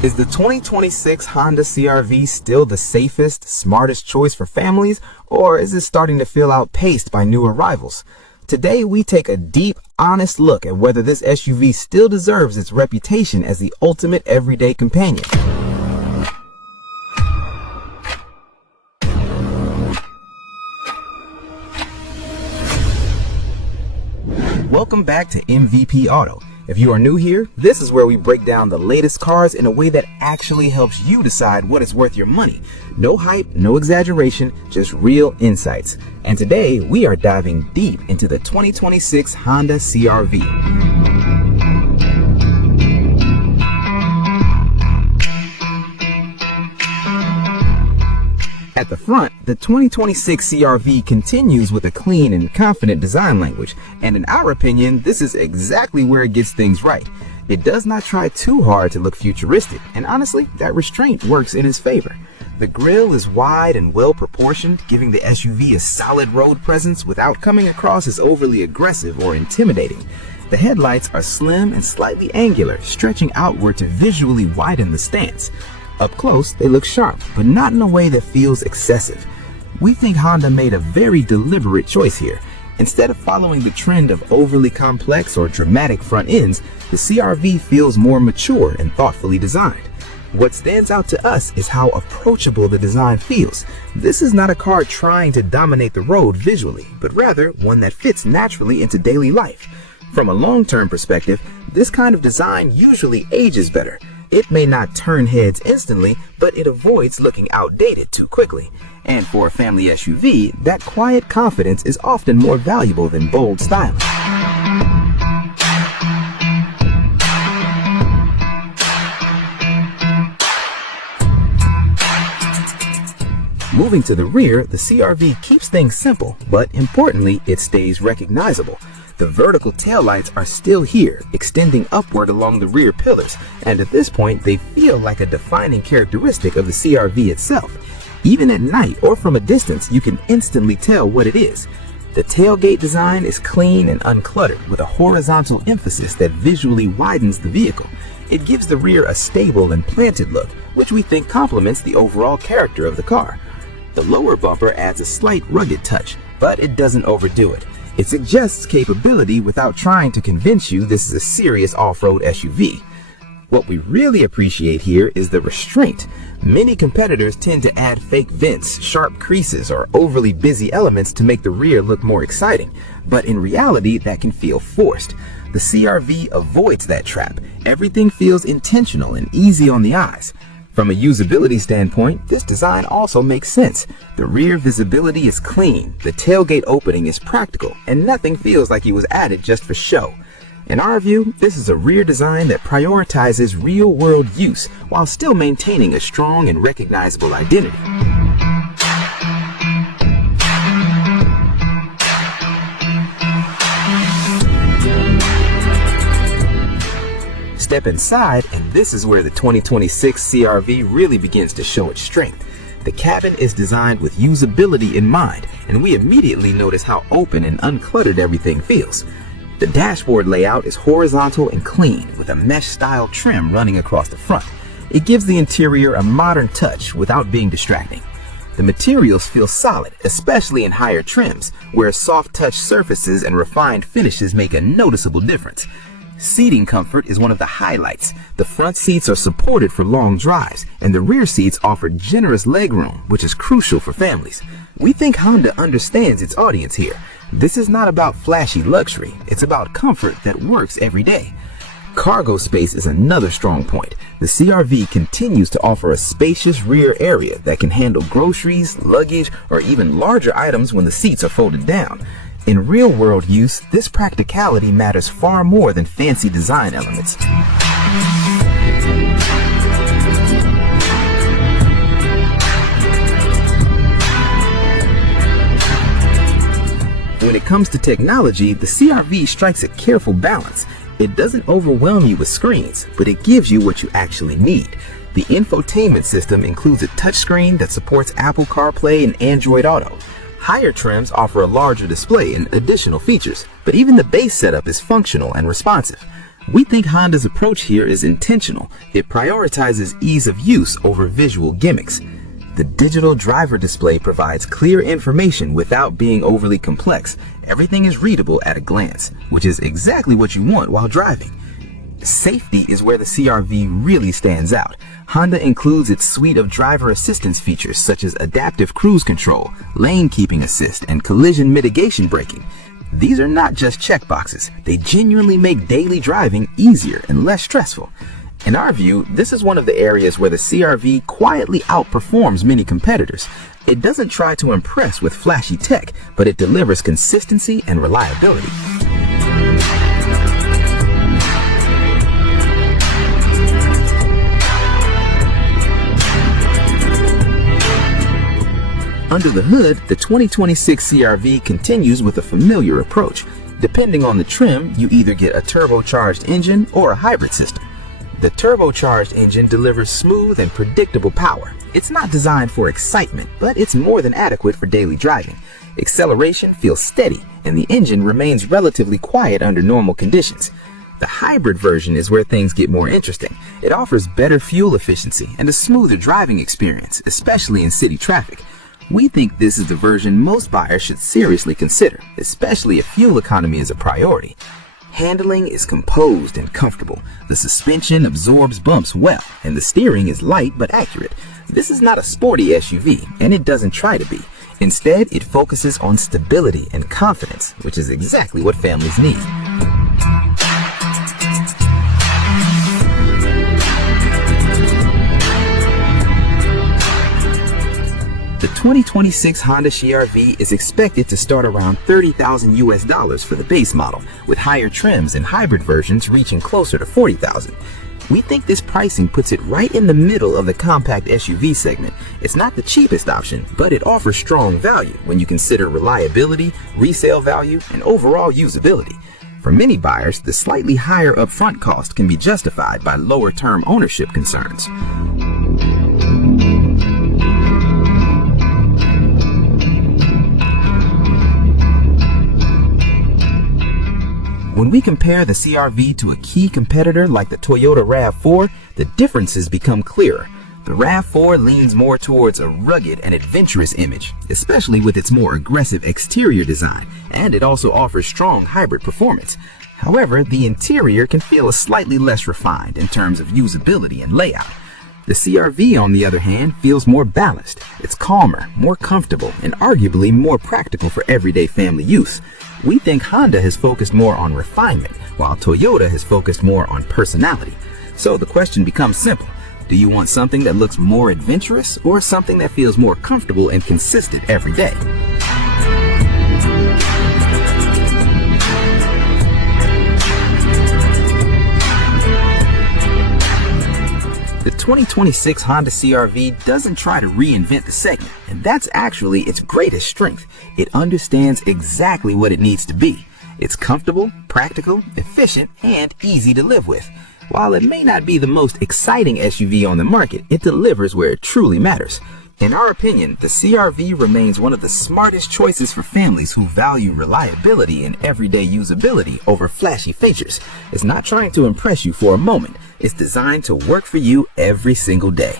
Is the 2026 Honda CR-V still the safest, smartest choice for families, or is it starting to feel outpaced by new arrivals? Today, we take a deep, honest look at whether this SUV still deserves its reputation as the ultimate everyday companion. Welcome back to MVP Auto. If you are new here, this is where we break down the latest cars in a way that actually helps you decide what is worth your money. No hype, no exaggeration, just real insights. And today, we are diving deep into the 2026 Honda CR-V. At the front, the 2026 CR-V continues with a clean and confident design language, and in our opinion, this is exactly where it gets things right. It does not try too hard to look futuristic, and honestly, that restraint works in its favor. The grille is wide and well proportioned, giving the SUV a solid road presence without coming across as overly aggressive or intimidating. The headlights are slim and slightly angular, stretching outward to visually widen the stance. Up close, they look sharp, but not in a way that feels excessive. We think Honda made a very deliberate choice here. Instead of following the trend of overly complex or dramatic front ends, the CR-V feels more mature and thoughtfully designed. What stands out to us is how approachable the design feels. This is not a car trying to dominate the road visually, but rather one that fits naturally into daily life. From a long-term perspective, this kind of design usually ages better. It may not turn heads instantly, but it avoids looking outdated too quickly. And for a family SUV, that quiet confidence is often more valuable than bold styling. Moving to the rear, the CR-V keeps things simple, but importantly, it stays recognizable. The vertical taillights are still here, extending upward along the rear pillars, and at this point, they feel like a defining characteristic of the CR-V itself. Even at night or from a distance, you can instantly tell what it is. The tailgate design is clean and uncluttered, with a horizontal emphasis that visually widens the vehicle. It gives the rear a stable and planted look, which we think complements the overall character of the car. The lower bumper adds a slight rugged touch, but it doesn't overdo it. It suggests capability without trying to convince you this is a serious off-road SUV. What we really appreciate here is the restraint. Many competitors tend to add fake vents, sharp creases, or overly busy elements to make the rear look more exciting, but in reality, that can feel forced. The CR-V avoids that trap. Everything feels intentional and easy on the eyes. From a usability standpoint, this design also makes sense. The rear visibility is clean, the tailgate opening is practical, and nothing feels like it was added just for show. In our view, this is a rear design that prioritizes real-world use while still maintaining a strong and recognizable identity. Step inside, and this is where the 2026 CR-V really begins to show its strength. The cabin is designed with usability in mind, and we immediately notice how open and uncluttered everything feels. The dashboard layout is horizontal and clean, with a mesh-style trim running across the front. It gives the interior a modern touch without being distracting. The materials feel solid, especially in higher trims, where soft-touch surfaces and refined finishes make a noticeable difference. Seating comfort is one of the highlights. The front seats are supported for long drives, and the rear seats offer generous legroom, which is crucial for families. We think Honda understands its audience here. This is not about flashy luxury, it's about comfort that works every day. Cargo space is another strong point. The CR-V continues to offer a spacious rear area that can handle groceries, luggage, or even larger items when the seats are folded down. In real-world use, this practicality matters far more than fancy design elements. When it comes to technology, the CR-V strikes a careful balance. It doesn't overwhelm you with screens, but it gives you what you actually need. The infotainment system includes a touchscreen that supports Apple CarPlay and Android Auto. Higher trims offer a larger display and additional features, but even the base setup is functional and responsive. We think Honda's approach here is intentional. It prioritizes ease of use over visual gimmicks. The digital driver display provides clear information without being overly complex. Everything is readable at a glance, which is exactly what you want while driving. Safety is where the CR-V really stands out. Honda includes its suite of driver assistance features such as adaptive cruise control, lane keeping assist, and collision mitigation braking. These are not just checkboxes. They genuinely make daily driving easier and less stressful. In our view, this is one of the areas where the CR-V quietly outperforms many competitors. It doesn't try to impress with flashy tech, but it delivers consistency and reliability. Under the hood, the 2026 CR-V continues with a familiar approach. Depending on the trim, you either get a turbocharged engine or a hybrid system. The turbocharged engine delivers smooth and predictable power. It's not designed for excitement, but it's more than adequate for daily driving. Acceleration feels steady, and the engine remains relatively quiet under normal conditions. The hybrid version is where things get more interesting. It offers better fuel efficiency and a smoother driving experience, especially in city traffic. We think this is the version most buyers should seriously consider, especially if fuel economy is a priority. Handling is composed and comfortable. The suspension absorbs bumps well, and the steering is light but accurate. This is not a sporty SUV, and it doesn't try to be. Instead, it focuses on stability and confidence, which is exactly what families need. The 2026 Honda CR-V is expected to start around $30,000 for the base model, with higher trims and hybrid versions reaching closer to $40,000. We think this pricing puts it right in the middle of the compact SUV segment. It's not the cheapest option, but it offers strong value when you consider reliability, resale value, and overall usability. For many buyers, the slightly higher upfront cost can be justified by lower term ownership concerns. When we compare the CR-V to a key competitor like the Toyota RAV4, the differences become clearer. The RAV4 leans more towards a rugged and adventurous image, especially with its more aggressive exterior design, and it also offers strong hybrid performance. However, the interior can feel slightly less refined in terms of usability and layout. The CR-V, on the other hand, feels more balanced. It's calmer, more comfortable, and arguably more practical for everyday family use. We think Honda has focused more on refinement, while Toyota has focused more on personality. So the question becomes simple. Do you want something that looks more adventurous, or something that feels more comfortable and consistent every day? The 2026 Honda CR-V doesn't try to reinvent the segment, and that's actually its greatest strength. It understands exactly what it needs to be. It's comfortable, practical, efficient, and easy to live with. While it may not be the most exciting SUV on the market, it delivers where it truly matters. In our opinion, the CR-V remains one of the smartest choices for families who value reliability and everyday usability over flashy features. It's not trying to impress you for a moment. It's designed to work for you every single day.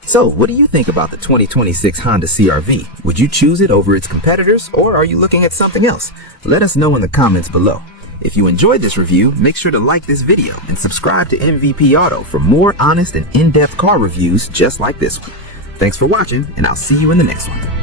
So, what do you think about the 2026 Honda CR-V? Would you choose it over its competitors, or are you looking at something else? Let us know in the comments below. If you enjoyed this review, make sure to like this video and subscribe to MVP Auto for more honest and in-depth car reviews just like this one. Thanks for watching, and I'll see you in the next one.